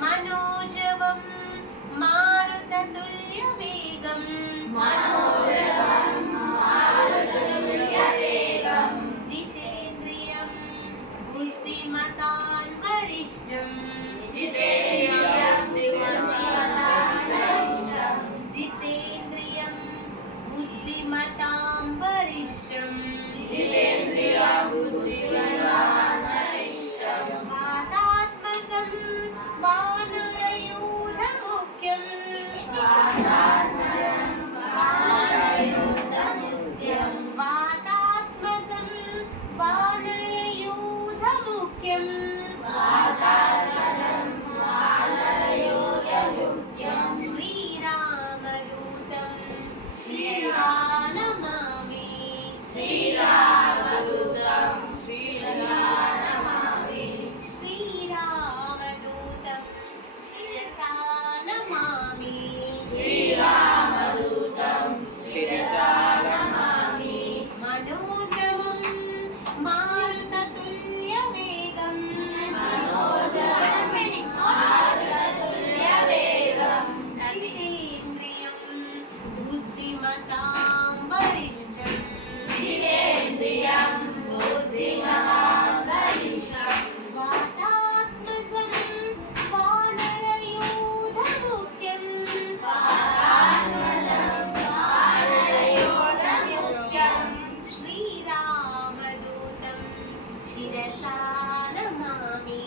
मनोजवं मारुततुल्यवेगं जितेन्द्रियं बुद्धिमतां वरिष्ठं वातात्मजं वानरयूथमुख्यं वातात्मजं वानरयूथमुख्यं श्रीरामदूतं शिरसा नमामि श्रीरामदूतं शिरसा नमामि मनोजवं मारुततुल्यवेगं जितेन्द्रियं बुद्धिमतां वरिष्ठं वातात्मजं वानरयूथमुख्यं श्रीरामदूतं शिरसा नमामि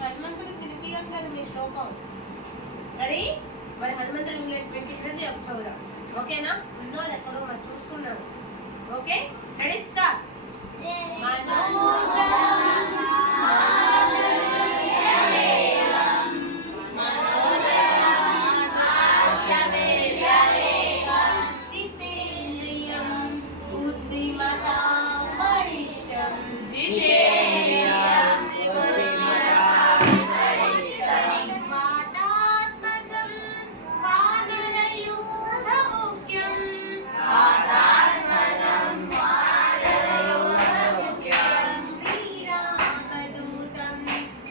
హనుమంతుడికి తినిపియం కదా మీ శ్లోకం రెడీ మరి హనుమంతుడు వినిపించండి ఒక చదువుదాం ఓకేనా ఉన్నాడు ఎక్కడో మరి చూస్తున్నాడు ఓకే రెడీ స్టార్ట్ जितेन्द्रियं बुद्धिमतां वरिष्ठं वातात्मजं वानरयूथमुख्यं श्रीरामदूतं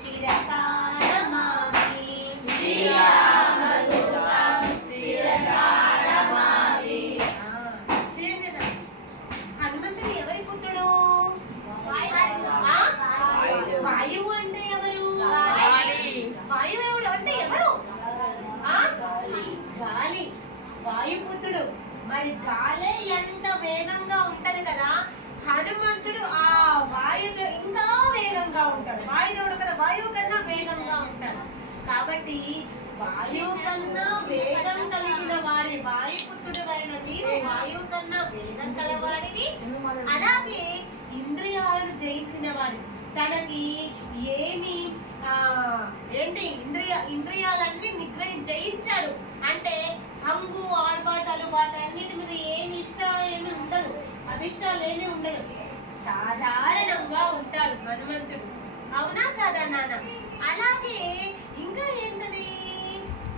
शिरसा नमामि చూడండి నా హనుమంతుడు ఎవరి పుత్రుడు వాయువు అంటే ఎవరు వాయువు అంటే ఎవరు గాలి వాయుపుత్రుడు మరి గాలి ఎంత వేగంగా ఉంటది కదా హనుమంతుడు ఆ వాయువు ఇంకా వేగంగా ఉంటాడు వాయువు కన్నా వేగంగా ఉంటాడు కాబట్టి వాయువు కన్నా వేగం కలిగిన వాడి వాయుపుత్రుడు అయిన నీవు వాయువు కన్నా వేగం కలవాడివి అలాగే ఇంద్రియాలను జయించిన వాడి తనకి ఏమి ఏంటి ఇంద్రియాలన్నీ జయించాడు అంటే హంగు ఆర్భాటాలు వాటన్నిటి మీద ఏమి ఉండదు అభిష్టాలు ఏమీ ఉండదు సాధారణంగా ఉంటాడు హనుమంతుడు అవునా కదా నాన్న అలాగే ఇంకా ఏంటది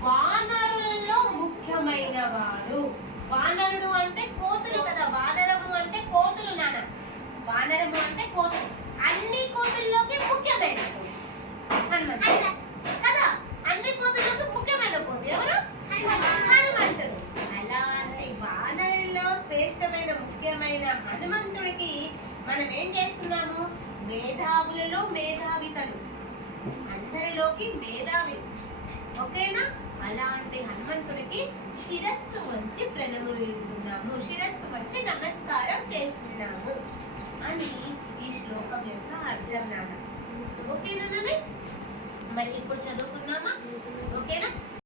వానరులలో ముఖ్యమైన వాడు వానరుడు అంటే కోతులు కదా వానరము అంటే కోతులు నాన్న వానరము అంటే కోతులు అన్ని కోతుల్లోకి ముఖ్యమైన హనుమంతుడు కదా అన్ని కోతుల్లోకి ముఖ్యమైన కోతి ఎవరు హనుమంతుడు అలాంటి వానరుల్లో శ్రేష్టమైన ముఖ్యమైన హనుమంతుడికి మనం ఏం చేస్తున్నాము మేధావులలో మేధావితలు అందరిలోకి మేధావి ఓకేనా అలాంటి హనుమంతుడికి శిరస్సు వంచి ప్రణములుతున్నాము శిరస్సు వచ్చి నమస్కారం చేస్తున్నాము అని ఈ శ్లోకం యొక్క అర్థం నాన్న ఓకేనా మరి ఇప్పుడు చదువుకుందామా ఓకేనా